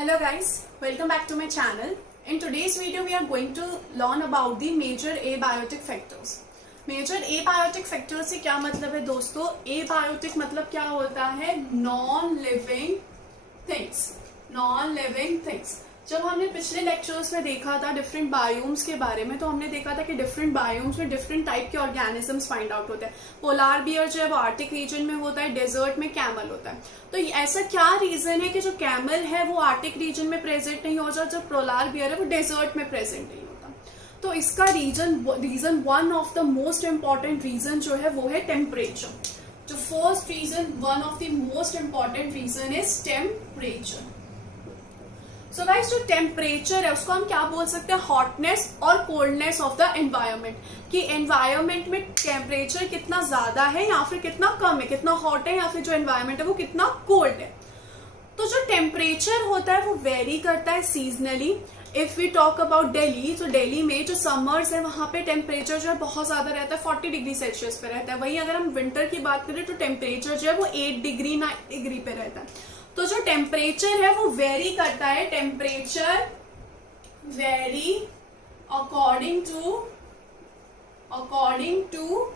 Hello guys, welcome back to my channel. In today's video we are going to learn about the major abiotic factors. Major abiotic factors से क्या मतलब है दोस्तों? Abiotic मतलब क्या होता है? Non-living things. Non-living things. जब हमने पिछले लेक्चर्स में देखा था डिफरेंट बायोम्स के बारे में, तो हमने देखा था कि डिफरेंट बायोम्स में डिफरेंट टाइप के ऑर्गेनिजम्स फाइंड आउट होते हैं. पोलार बियर जो है वो आर्टिक रीजन में होता है, डेजर्ट में कैमल होता है. तो ऐसा क्या रीजन है कि जो कैमल है वो आर्टिक रीजन में प्रेजेंट नहीं होता, जो पोलार बियर है वो डेजर्ट में प्रेजेंट नहीं होता. तो इसका reason one of the most important reason जो है वो है टेम्परेचर. जो first reason, one of the most important reason is temperature. So guys, जो टेम्परेचर है उसको हम क्या बोल सकते हैं? हॉटनेस और कोल्डनेस ऑफ द एनवायरमेंट. कि एनवायरमेंट में टेम्परेचर कितना ज्यादा है या फिर कितना कम है, कितना हॉट है या फिर जो एनवायरमेंट है वो कितना कोल्ड है. तो जो टेम्परेचर होता है वो वेरी करता है seasonally. If we talk about Delhi, तो दिल्ली में जो समर्स है वहां पे टेम्परेचर जो है बहुत ज्यादा रहता है, 40 डिग्री सेल्सियस पे रहता है. वहीं अगर हम विंटर की बात करें तो टेम्परेचर जो है वो 8 डिग्री 9 डिग्री पे रहता है. तो जो टेम्परेचर है वो वेरी करता है. Temperature vary according two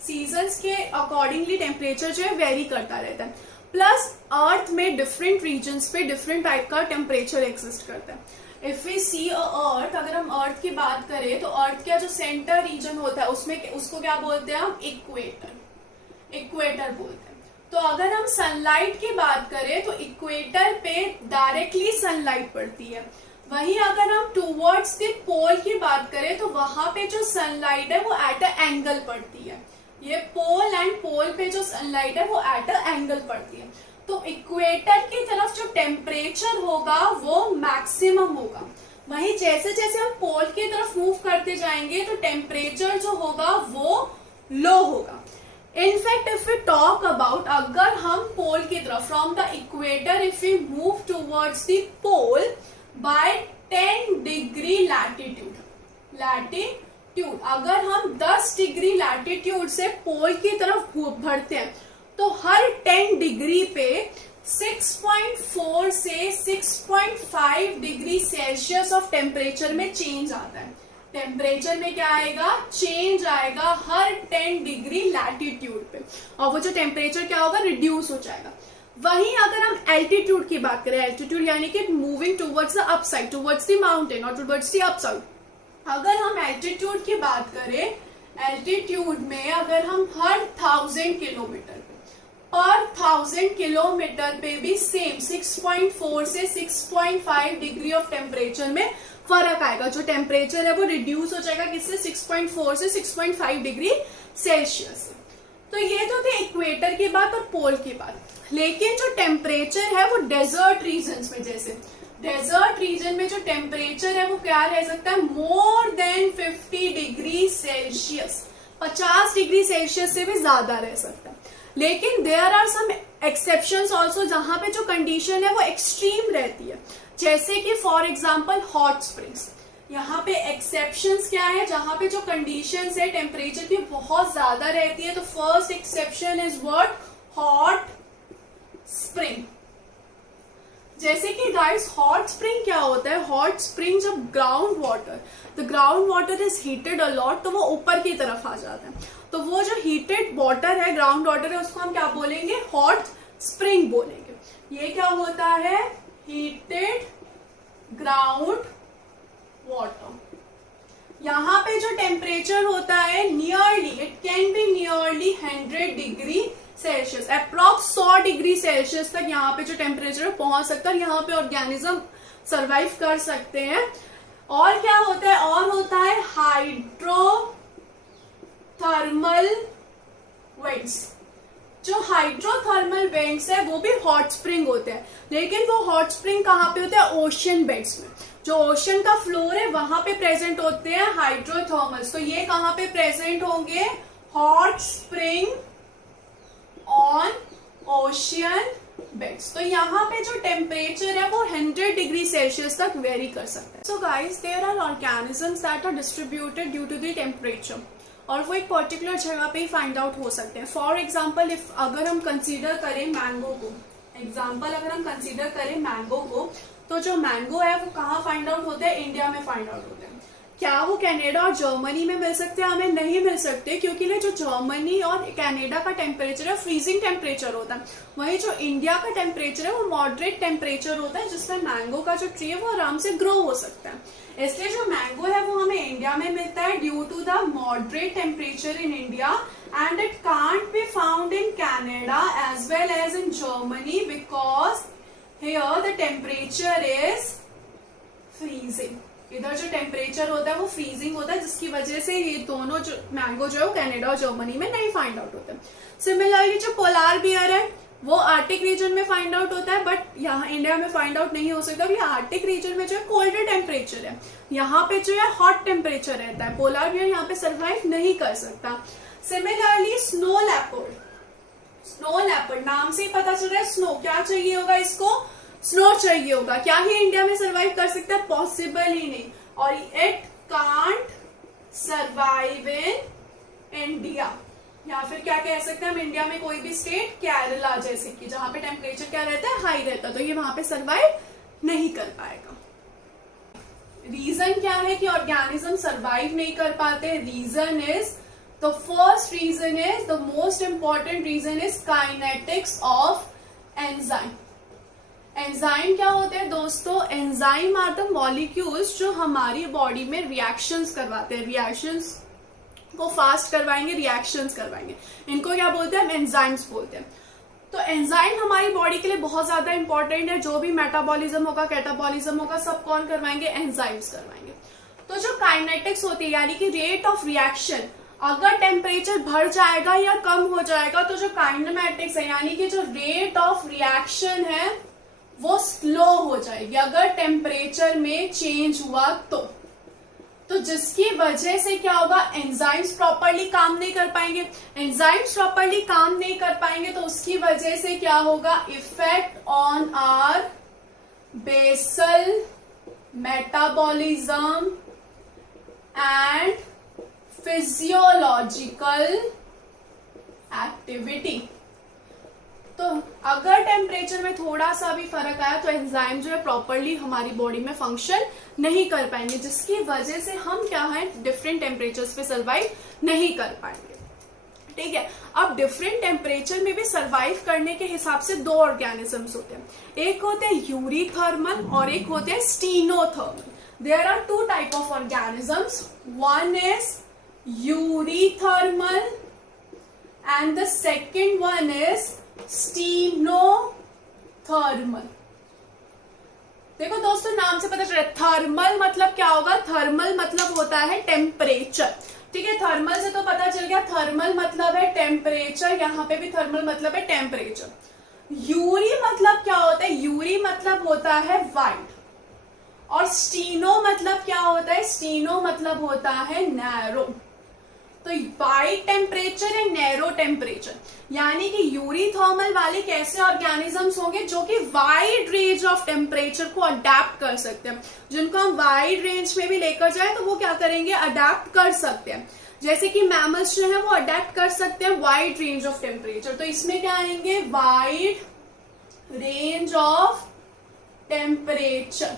seasons के अकॉर्डिंगली टेम्परेचर जो है वेरी करता रहता है. प्लस अर्थ में डिफरेंट रीजन्स पे डिफरेंट टाइप का टेम्परेचर एग्जिस्ट करता है. इफ वी सी अर्थ, अगर हम अर्थ की बात करें तो अर्थ का जो सेंटर रीजन होता है उसमें उसको क्या बोलते हैं हम? इक्वेटर बोलते हैं. तो अगर हम सनलाइट की बात करें तो इक्वेटर पे डायरेक्टली सनलाइट पड़ती है. वहीं अगर हम टूवर्ड्स द पोल की बात करें तो वहां पे जो सनलाइट है वो एट अ एंगल पड़ती है. ये पोल एंड पोल पे जो सनलाइट है वो एट अ एंगल पड़ती है. तो इक्वेटर की तरफ जो टेम्परेचर होगा वो मैक्सिमम होगा. वहीं जैसे जैसे हम पोल की तरफ मूव करते जाएंगे तो टेम्परेचर जो होगा वो लो होगा. In fact if we talk about, अगर हम पोल की तरफ from the equator if we move towards the pole by 10 degree latitude, अगर हम 10 डिग्री लैटिट्यूड से पोल की तरफ बढ़ते हैं तो हर 10 डिग्री पे 6.4 से 6.5 डिग्री सेल्सियस ऑफ टेम्परेचर में चेंज आता है. टेम्परेचर में क्या आएगा? चेंज आएगा हर 10 डिग्री लैटिट्यूड पे, और वो जो टेम्परेचर क्या होगा? रिड्यूस हो जाएगा. वहीं अगर हम एल्टीट्यूड की बात करें, एल्टीट्यूड यानी कि moving towards the upside, towards the mountain और टुवर्ड्स द अपसाइड. अगर हम एल्टीट्यूड की बात करें, एल्टीट्यूड में अगर हम हर 1000 किलोमीटर पर 1000 किलोमीटर पे भी सेम 6.4 से 6.5 डिग्री ऑफ टेम्परेचर में फर्क आएगा. जो टेम्परेचर है वो रिड्यूस हो जाएगा किससे? 6.4 से 6.5 डिग्री सेल्सियस. तो ये तो थे इक्वेटर की बात और पोल की बात. लेकिन जो टेम्परेचर है वो डेजर्ट रीजन में, जैसे डेजर्ट रीजन में जो टेम्परेचर है वो क्या रह सकता है? More than 50 degree celsius, 50 degree celsius से भी ज्यादा रह सकता है. लेकिन there are some exceptions also, जहां पे जो कंडीशन है वो एक्सट्रीम रहती है. जैसे कि फॉर एग्जाम्पल हॉट स्प्रिंग्स. यहाँ पे एक्सेप्शंस क्या है? जहां पे जो कंडीशंस है टेम्परेचर की बहुत ज्यादा रहती है. तो first exception is what? Hot spring. जैसे कि गाइस हॉट स्प्रिंग क्या होता है? हॉट स्प्रिंग जब ground water is heated a lot तो वो ऊपर की तरफ आ जाता है. तो वो जो हीटेड वाटर है, ग्राउंड वाटर है, उसको हम क्या बोलेंगे? हॉट स्प्रिंग बोलेंगे. ये क्या होता है? Heated ground water. यहाँ पे जो टेम्परेचर होता है nearly, it can be nearly 100 degree Celsius, approx 100 degree Celsius तक यहाँ पे जो टेम्परेचर पहुंच सकता है. यहाँ पे ऑर्गेनिज्म सरवाइव कर सकते हैं. और क्या होता है? और होता है हाइड्रोथर्मल वेंट्स. जो हाइड्रोथर्मल वेंट्स है वो भी हॉट स्प्रिंग होते हैं. लेकिन वो हॉट स्प्रिंग कहाँ पे होते हैं? ओशन बेड्स में. जो ओशन का फ्लोर है वहां पे प्रेजेंट होते हैं हाइड्रोथर्मल्स. तो ये कहाँ पे प्रेजेंट होंगे? Hot spring on ocean beds. तो यहाँ पे जो टेम्परेचर है वो 100 डिग्री सेल्सियस तक वेरी कर सकता है. So guys, there are organisms that are distributed due to the temperature. और वो एक पर्टिकुलर जगह पे ही फाइंड आउट हो सकते हैं. फॉर एग्जाम्पल अगर हम कंसीडर करें मैंगो को, एग्जाम्पल अगर हम कंसीडर करें मैंगो को, तो जो मैंगो है वो कहाँ फाइंड आउट होते हैं? इंडिया में फाइंड आउट होते हैं। क्या वो कनाडा और जर्मनी में मिल सकते हैं? हमें नहीं मिल सकते, क्योंकि जो जर्मनी और कनाडा का टेम्परेचर है फ्रीजिंग टेम्परेचर होता है। वहीं जो इंडिया का टेम्परेचर है वो मॉडरेट टेम्परेचर होता है, जिसमें मैंगो का जो ट्री है वो आराम से ग्रो हो सकता है। इसलिए जो मैंगो है वो हमें इंडिया में मिलता है due to the moderate temperature in India, and it can't be found in Canada as well as in Germany because here the temperature is freezing. इधर जो टेम्परेचर होता है वो फ्रीजिंग होता है, जिसकी वजह से ये दोनों जो मैंगो जो है वो कनाडा और जर्मनी में नहीं फाइंड आउट होता है। सिमिलरली जो पोलार बियर है वो आर्टिक रीजन में फाइंड आउट होता है, बट यहाँ इंडिया में फाइंड आउट नहीं हो सकता। ये आर्टिक रीजन में जो है कोल्डर टेम्परेचर है, यहाँ पे जो है हॉट टेम्परेचर रहता है। पोलार बियर यहाँ पे सर्वाइव नहीं कर सकता। Similarly snow leopard, snow leopard नाम से ही पता चल रहा है स्नो क्या चाहिए होगा इसको, स्नो चाहिए होगा। क्या ही इंडिया में सरवाइव कर सकता है? पॉसिबल ही नहीं। और it can't survive in India, या फिर क्या कह सकते हैं हम इंडिया में कोई भी स्टेट, केरला जैसे कि जहां पे टेम्परेचर क्या रहता है? हाई रहता है, तो ये वहां पे सरवाइव नहीं कर पाएगा। रीजन क्या है कि ऑर्गेनिज्म सरवाइव नहीं कर पाते? Reason is, the first reason is, the most important reason is kinetics of enzyme. Enzyme क्या होते हैं दोस्तों? एंजाइम आर द मॉलिक्यूल्स जो हमारी बॉडी में रिएक्शंस करवाते हैं, रिएक्शंस को फास्ट करवाएंगे, रिएक्शंस करवाएंगे। इनको क्या बोलते हैं? हम एंजाइम्स बोलते हैं। तो एंजाइम हमारी बॉडी के लिए बहुत ज्यादा इंपॉर्टेंट है। जो भी मेटाबॉलिज्म होगा, कैटाबॉलिज्म होगा, सब कौन करवाएंगे? एंजाइम्स करवाएंगे। तो जो काइनेटिक्स होती है यानी कि रेट ऑफ रिएक्शन, अगर टेम्परेचर बढ़ जाएगा या कम हो जाएगा, तो जो काइनेमेटिक्स है यानी कि जो रेट ऑफ रिएक्शन है वो स्लो हो जाएगी अगर टेम्परेचर में चेंज हुआ तो जिसकी वजह से क्या होगा? एंजाइम्स प्रॉपरली काम नहीं कर पाएंगे। एंजाइम्स प्रॉपरली काम नहीं कर पाएंगे तो उसकी वजह से क्या होगा? Effect on our basal metabolism and physiological activity. तो अगर टेम्परेचर में थोड़ा सा भी फर्क आया तो एंजाइम जो है प्रॉपरली हमारी बॉडी में फंक्शन नहीं कर पाएंगे, जिसकी वजह से हम क्या है? डिफरेंट टेम्परेचर्स पे सर्वाइव नहीं कर पाएंगे। ठीक है, अब डिफरेंट टेम्परेचर में भी सर्वाइव करने के हिसाब से दो ऑर्गेनिजम्स होते हैं, एक होते हैं यूरीथर्मल और एक होते हैं stenothermal. There are two type of organisms, one is eurythermal and the second one is stenothermal. देखो दोस्तों, नाम से पता चल रहा है थर्मल मतलब क्या होगा? थर्मल मतलब होता है टेम्परेचर। ठीक है, थर्मल से तो पता चल गया, थर्मल मतलब है टेम्परेचर, यहाँ पे भी थर्मल मतलब है टेम्परेचर। यूरी मतलब क्या होता है? यूरी मतलब होता है वाइट, और स्टीनो मतलब क्या होता है? स्टीनो मतलब होता है नैरो। तो wide temperature and narrow temperature, यानी कि यूरीथर्मल वाले कैसे ऑर्गेनिजम्स होंगे? जो कि वाइड रेंज ऑफ टेम्परेचर को अडेप्ट कर सकते हैं। जिनको हम वाइड रेंज में भी लेकर जाए तो वो क्या करेंगे? अडेप्ट कर सकते हैं। जैसे कि मैमल्स जो है वो अडेप्ट कर सकते हैं वाइड रेंज ऑफ टेम्परेचर। तो इसमें क्या आएंगे? वाइड रेंज ऑफ टेम्परेचर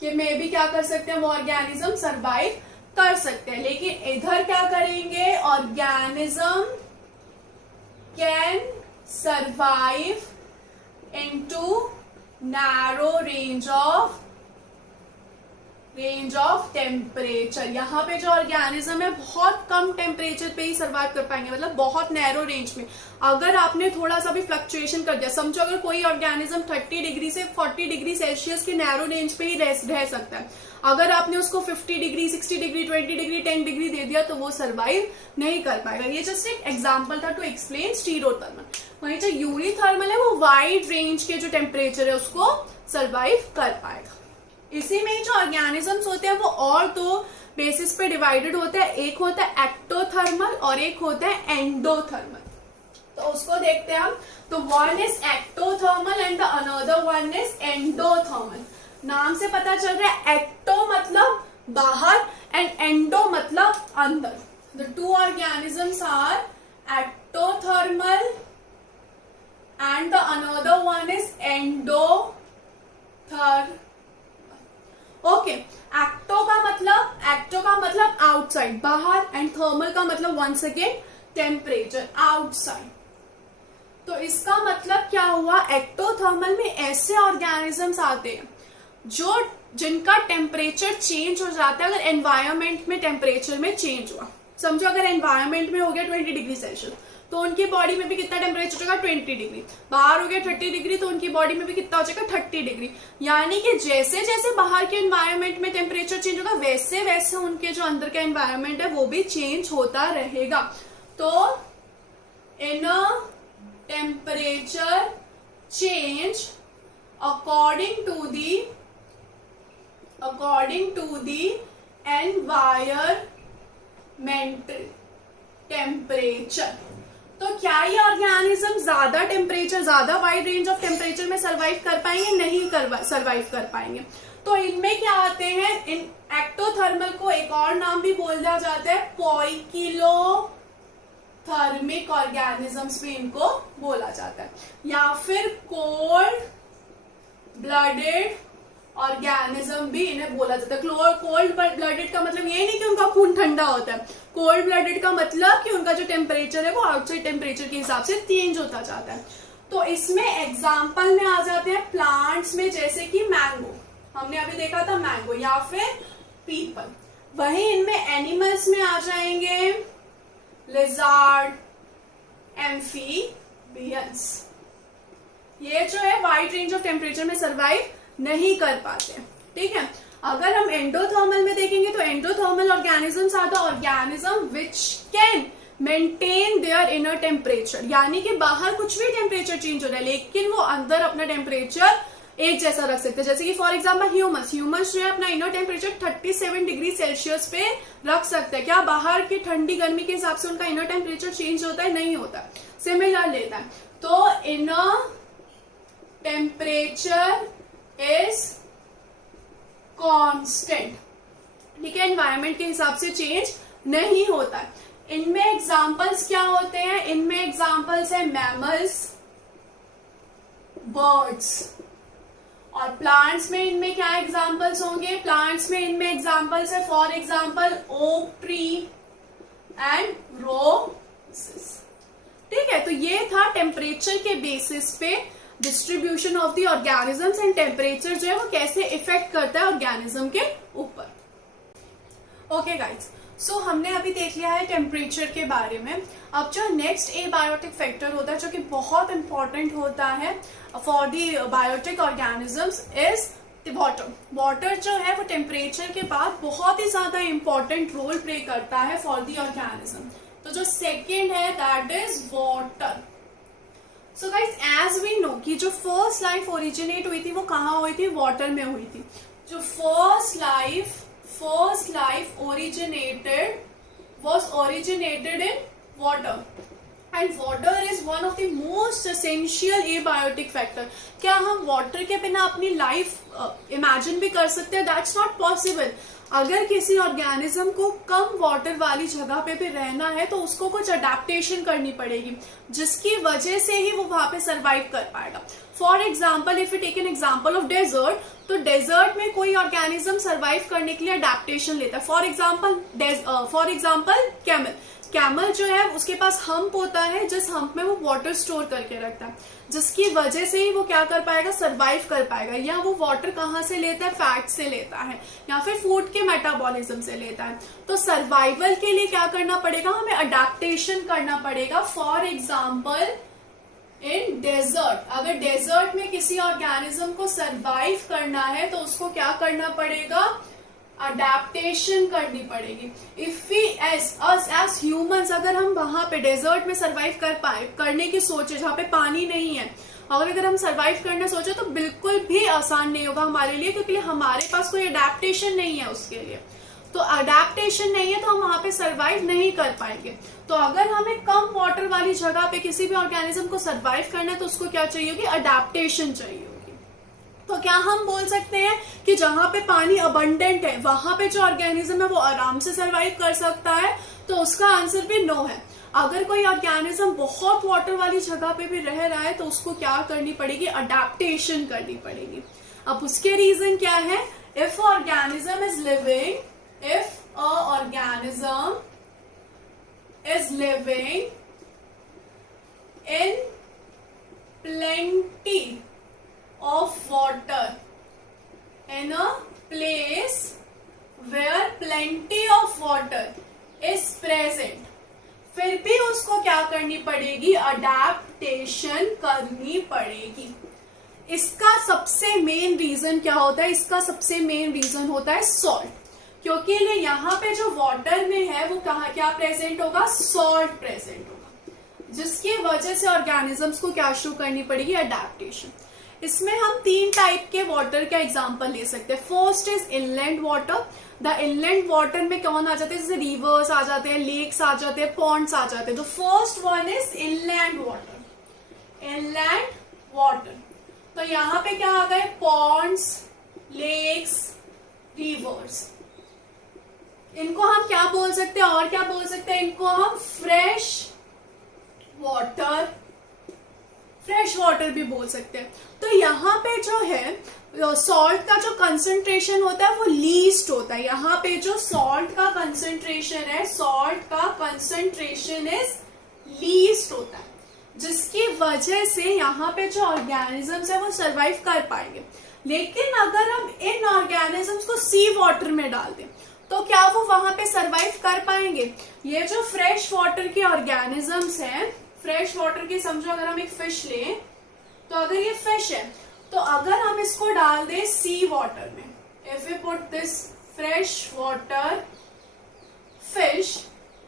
कि में भी क्या कर सकते हैं? वो ऑर्गेनिज्म सर्वाइव कर सकते हैं। लेकिन इधर क्या करेंगे? Organism can survive into narrow range of temperature. यहाँ पे जो ऑर्गेनिज्म है बहुत कम टेम्परेचर पे ही सर्वाइव कर पाएंगे, मतलब बहुत नैरो रेंज में। अगर आपने थोड़ा सा भी फ्लक्चुएशन कर दिया, समझो अगर कोई ऑर्गेनिज्म 30 डिग्री से 40 डिग्री सेल्सियस के नैरो रेंज पे ही रह सकता है, अगर आपने उसको 50 डिग्री, 60 डिग्री, 20 डिग्री, 10 डिग्री दे दिया तो वो सर्वाइव नहीं कर पाएगा। ये जस्ट एक एग्जांपल था टू एक्सप्लेन स्टीरोथर्मल। वहीं जो यूरीथर्मल है वो वाइड रेंज के जो टेम्परेचर है उसको सर्वाइव कर पाएगा। इसी में जो ऑर्गेनिजम्स होते हैं वो और दो बेसिस पे डिवाइडेड होता है, एक होता है एक्टोथर्मल और एक होता है एंडोथर्मल। तो उसको देखते हैं हम। तो one is ectothermal and the another one is endothermal. नाम से पता चल रहा है एक्टो मतलब बाहर एंड एंडो मतलब अंदर। The two organisms are ectothermal and the another one is endotherm. Okay, ecto का मतलब आउटसाइड, बाहर, एंड थर्मल का मतलब वंस अगेन टेम्परेचर, आउटसाइड। तो इसका मतलब क्या हुआ, एक्टोथर्मल में ऐसे ऑर्गेनिजम्स आते हैं जिनका टेम्परेचर चेंज हो जाता है अगर एनवायरमेंट में टेम्परेचर में चेंज हुआ। समझो अगर एनवायरमेंट में हो गया 20 डिग्री सेल्सियस तो उनकी बॉडी में भी कितना टेम्परेचर होगा 20 डिग्री, बाहर हो गया 30 डिग्री तो उनकी बॉडी में भी कितना हो जाएगा 30 डिग्री। यानी कि जैसे जैसे बाहर के एनवायरमेंट में टेम्परेचर चेंज होगा वैसे वैसे उनके जो अंदर का एनवायरमेंट है वो भी चेंज होता रहेगा। तो inner temperature change according to the environmental temperature। तो क्या ये ऑर्गेनिज्म ज्यादा टेम्परेचर, ज्यादा वाइड रेंज ऑफ टेम्परेचर में सर्वाइव कर पाएंगे? नहीं सर्वाइव कर पाएंगे। तो इनमें क्या आते हैं, इन एक्टोथर्मल को एक और नाम भी बोला जाता है पोइकिलोथर्मिक ऑर्गेनिजम्स भी इनको बोला जाता है, या फिर कोल्ड ब्लडेड ऑर्गेनिज्म भी इन्हें बोला जाता है। कोल्ड ब्लडेड का मतलब ये नहीं कि उनका खून ठंडा होता है, कोल्ड ब्लडेड का मतलब कि उनका जो टेम्परेचर है वो आउटसाइड टेम्परेचर के हिसाब से चेंज होता जाता है। तो इसमें एग्जाम्पल में आ जाते हैं प्लांट्स में, जैसे कि मैंगो, हमने अभी देखा था मैंगो, या फिर पीपल। वहीं इनमें एनिमल्स में आ जाएंगे लिजार्ड, एम्फीबियंस। ये जो है वाइड रेंज ऑफ टेम्परेचर में सर्वाइव नहीं कर पाते, ठीक है। अगर हम एंडोथर्मल में देखेंगे तो endothermal organisms are the organism which can maintain their inner temperature, यानी कि बाहर कुछ भी टेम्परेचर चेंज हो रहा है लेकिन वो अंदर अपना टेम्परेचर एक जैसा रख सकते हैं। जैसे कि फॉर एग्जांपल ह्यूमस जो है अपना इनर टेम्परेचर 37 डिग्री सेल्सियस पे रख सकते हैं। क्या बाहर की ठंडी गर्मी के हिसाब से उनका इनर टेम्परेचर चेंज होता है? नहीं होता, सिमिलर लेता है। तो इनर टेम्परेचर इज कांस्टेंट, ठीक है, एनवायरमेंट के हिसाब से चेंज नहीं होता है। इनमें एग्जांपल्स क्या होते हैं, इनमें एग्जांपल्स है मैमल्स, बर्ड्स, और प्लांट्स में इनमें क्या एग्जांपल्स होंगे, प्लांट्स में इनमें एग्जांपल्स है for example oak tree and roses, ठीक है। तो ये था टेम्परेचर के बेसिस पे distribution of the organisms and temperature जो है वो कैसे इफेक्ट करता है ऑर्गेनिज्म के ऊपर। ओके गाइज, सो हमने अभी देख लिया है टेम्परेचर के बारे में। अब जो नेक्स्ट एबायोटिक फैक्टर होता है जो कि बहुत इंपॉर्टेंट होता है for the biotic organisms is water. Water जो है वो टेम्परेचर के बाद बहुत ही ज्यादा इंपॉर्टेंट रोल प्ले करता है फॉर द ऑर्गेनिज्म। तो जो सेकेंड है that is water. So guys as we know कि जो फर्स्ट लाइफ ओरिजिनेट हुई थी वो कहाँ हुई थी, वाटर में हुई थी। जो first life originated in water, and water is one of the most essential abiotic factor। क्या हम वाटर के बिना अपनी लाइफ इमेजिन भी कर सकते हैं? That's not possible. अगर किसी ऑर्गेनिज्म को कम वाटर वाली जगह पे भी रहना है तो उसको कुछ अडेप्टेशन करनी पड़ेगी जिसकी वजह से ही वो वहां पे सरवाइव कर पाएगा। For example if you take an example of desert, तो डेजर्ट में कोई ऑर्गेनिज्म सरवाइव करने के लिए अडेप्टेशन लेता है। फॉर एग्जाम्पल कैमल जो है उसके पास हम्प होता है, जिस हम्प में वो वाटर स्टोर करके रखता है, जिसकी वजह से ही वो क्या कर पाएगा, सरवाइव कर पाएगा। या वो वाटर कहाँ से लेता है, फैट से लेता है, या फिर फूड के मेटाबॉलिज्म से लेता है। तो सर्वाइवल के लिए क्या करना पड़ेगा, हमें अडेप्टेशन करना पड़ेगा। फॉर एग्जाम्पल इन डेजर्ट, अगर डेजर्ट में किसी ऑर्गेनिज्म को सरवाइव करना है तो उसको क्या करना पड़ेगा, अडेप्टेशन करनी पड़ेगी। इफ वी एज ह्यूमंस, अगर हम वहां पे डेजर्ट में सरवाइव कर पाए, करने की सोचे जहाँ पे पानी नहीं है, और अगर हम सरवाइव करना सोचे तो बिल्कुल भी आसान नहीं होगा हमारे लिए, क्योंकि हमारे पास कोई अडेप्टेशन नहीं है उसके लिए। तो अडेप्टेशन नहीं है तो हम वहां पे सरवाइव नहीं कर पाएंगे। तो अगर हमें कम वाटर वाली जगह पे किसी भी ऑर्गेनिज्म को सरवाइव करना है तो उसको क्या चाहिए होगी, अडेप्टेशन चाहिए होगी। तो क्या हम बोल सकते हैं कि जहां पे पानी अबंडेंट है वहां पे जो ऑर्गेनिज्म है वो आराम से सरवाइव कर सकता है? तो उसका आंसर भी नो है। अगर कोई ऑर्गेनिज्म बहुत वाटर वाली जगह पे भी रह रहा है तो उसको क्या करनी पड़ेगी, अडेप्टेशन करनी पड़ेगी। अब उसके रीजन क्या है, if organism is living, if a organism is living in plenty of water, in a place where plenty of water is present, फिर भी उसको क्या करनी पड़ेगी, अडेप्टेशन करनी पड़ेगी। इसका सबसे मेन रीजन क्या होता है, इसका सबसे मेन रीजन होता है सॉल्ट, क्योंकि यहाँ पे जो वाटर में है वो कहाँ क्या प्रेजेंट होगा, सॉल्ट प्रेजेंट होगा, जिसकी वजह से ऑर्गेनिजम्स को क्या शुरू करनी पड़ेगी, अडेप्टेशन। इसमें हम 3 टाइप के वाटर का एग्जांपल ले सकते हैं। First is inland water. The inland water में कौन आ जाते हैं, जैसे रिवर्स आ जाते हैं, लेक्स आ जाते हैं, पॉन्ड्स आ जाते हैं। तो first one is inland water. Inland water, तो यहाँ पे क्या आ गए, पॉन्ड्स, लेक्स, रिवर्स। इनको हम क्या बोल सकते हैं, और क्या बोल सकते हैं, इनको हम फ्रेश वाटर, फ्रेश वाटर भी बोल सकते हैं। तो यहाँ पे जो है सॉल्ट का जो कंसंट्रेशन होता है वो लीस्ट होता है। यहाँ पे जो सॉल्ट का कंसंट्रेशन है, सॉल्ट का कंसंट्रेशन इज लीस्ट होता है, जिसकी वजह से यहाँ पे जो ऑर्गेनिजम्स है वो सरवाइव कर पाएंगे। लेकिन अगर हम इन ऑर्गेनिजम्स को सी वाटर में डाल दें तो क्या वो वहां पे सरवाइव कर पाएंगे। ये जो फ्रेश वाटर के ऑर्गेनिजम्स हैं, फ्रेश वाटर की समझो अगर हम एक फिश लें, तो अगर ये फिश है तो अगर हम इसको डाल दें सी वाटर में, if we put this fresh water fish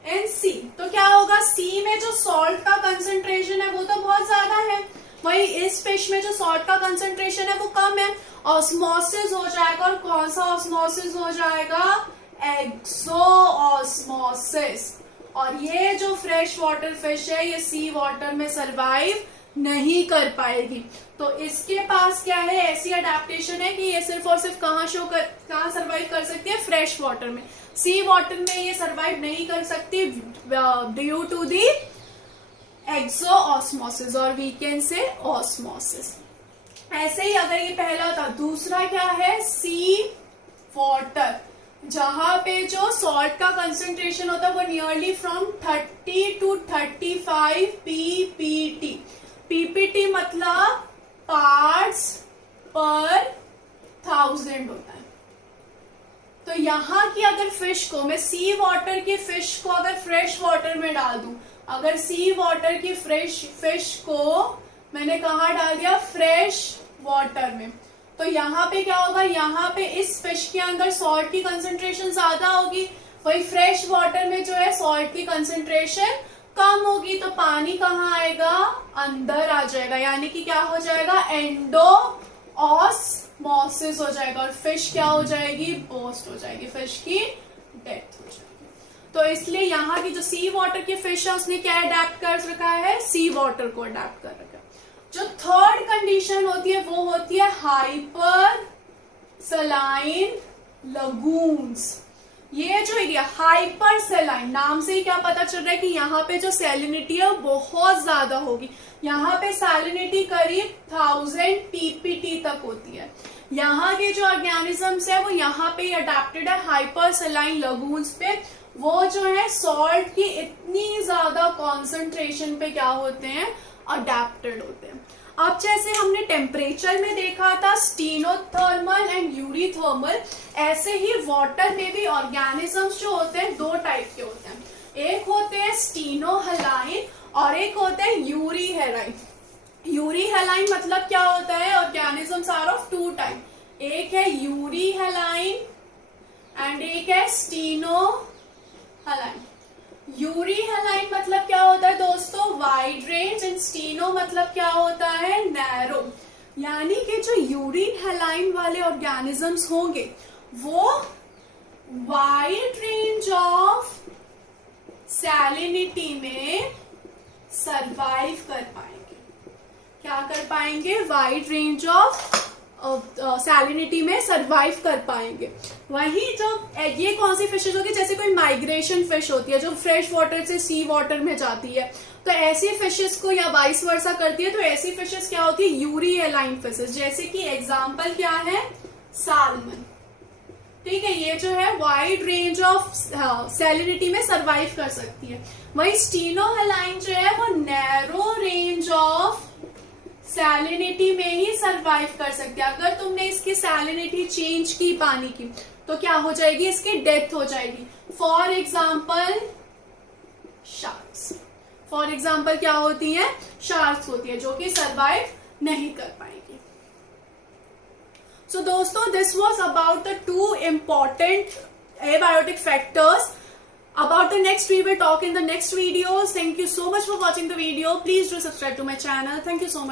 in sea, तो क्या होगा, सी में जो सॉल्ट का कंसंट्रेशन है वो तो बहुत ज्यादा है, वही इस फिश में जो सॉल्ट का कंसंट्रेशन है वो कम है, ऑस्मोसिस हो जाएगा। और कौन सा ऑस्मोसिस हो जाएगा, एक्सो ऑस्मोसिस। और ये जो फ्रेश वाटर फिश है ये सी वाटर में सरवाइव नहीं कर पाएगी। तो इसके पास क्या है, ऐसी अडेप्टेशन है कि ये सिर्फ और सिर्फ कहाँ सरवाइव कर सकती है, फ्रेश वाटर में। सी वाटर में ये सरवाइव नहीं कर सकती due to the exo osmosis, और वी कैन से ऑस्मोसिस। ऐसे ही अगर ये पहला था, दूसरा क्या है, सी वाटर, जहां पे जो सॉल्ट का कंसंट्रेशन होता है वो nearly from 30 to 35 ppt। ppt मतलब पार्ट्स पर 1000 होता है। तो यहाँ की अगर फिश को मैं सी वाटर की फिश को अगर फ्रेश वाटर में डाल दूं, अगर सी वाटर की फ्रेश फिश को मैंने कहा डाल दिया, फ्रेश वाटर में, तो यहाँ पे क्या होगा, यहाँ पे इस फिश के अंदर सॉल्ट की कंसंट्रेशन ज्यादा होगी, वही फ्रेश वाटर में जो है सॉल्ट की कंसंट्रेशन कम होगी। तो पानी कहाँ आएगा, अंदर आ जाएगा, यानी कि क्या हो जाएगा, एंडो ऑस्मोसिस हो जाएगा, और फिश क्या हो जाएगी, बर्स्ट हो जाएगी, फिश की डेथ हो जाएगी। तो इसलिए यहाँ की जो सी वाटर की फिश है उसने क्या अडेप्ट कर रखा है, सी वाटर को अडेप्ट कर रखा है। जो थर्ड कंडीशन होती है वो होती है हाइपर सलाइन लगून्स। ये जो एरिया हाइपर सलाइन, नाम से ही क्या पता चल रहा है कि यहाँ पे जो सैलिनिटी है बहुत ज्यादा होगी। यहाँ पे सैलिनिटी करीब 1000 ppt तक होती है। यहाँ के जो ऑर्गेनिजम्स है वो यहाँ पे अडेप्टेड है हाइपर सलाइन लगून्स पे। वो जो है सॉल्ट की इतनी ज्यादा कॉन्सेंट्रेशन पे क्या होते हैं, अडेप्टेड होते हैं। अब जैसे हमने टेम्परेचर में देखा था स्टीनोथर्मल एंड यूरीथर्मल, ऐसे ही वाटर में भी ऑर्गेनिजम्स जो होते हैं 2 टाइप के होते हैं। एक होते हैं स्टीनोहलाइन और एक होते हैं यूरीहेलाइन। यूरीहेलाइन मतलब क्या होता है, ऑर्गेनिजम्स आर ऑफ 2 टाइप, एक है यूरीहेलाइन एंड एक है स्टीनोहलाइन। यूरीहेलाइन मतलब क्या होता है दोस्तों, वाइड रेंज, एंड स्टीनो मतलब क्या होता है, नैरो। यानी कि जो यूरिन हेलाइन वाले ऑर्गेनिजम्स होंगे वो वाइड रेंज ऑफ सैलिनिटी में सरवाइव कर पाएंगे। क्या कर पाएंगे, वाइड रेंज ऑफ सैलिनिटी में सरवाइव कर पाएंगे। वहीं जो ये कौन सी फिशेज होगी, जैसे कोई माइग्रेशन फिश होती है जो फ्रेश वाटर से सी वाटर में जाती है, तो ऐसी फिशेस को या वाइस वर्सा करती है, तो ऐसी फिशेस क्या होती है, यूरी एलाइन फिशेस। जैसे कि एग्जाम्पल क्या है, सैल्मन। ठीक है, ये जो है वाइड रेंज ऑफ सैलिनिटी में सरवाइव कर सकती है। वही स्टीनोहेलाइन जो है वो नैरो रेंज ऑफ सैलिनिटी में ही सरवाइव कर सकती है। अगर तुमने इसकी सैलिनिटी चेंज की पानी की तो क्या हो जाएगी, इसकी डेथ हो जाएगी। For example sharks, for example क्या होती है, शार्क्स होती है, जो कि सरवाइव नहीं कर पाएंगी। So दोस्तों, this was about the 2 important abiotic factors. About the next we will talk in the next videos. Thank you so much for watching the video. Please do subscribe to my channel. Thank you so much.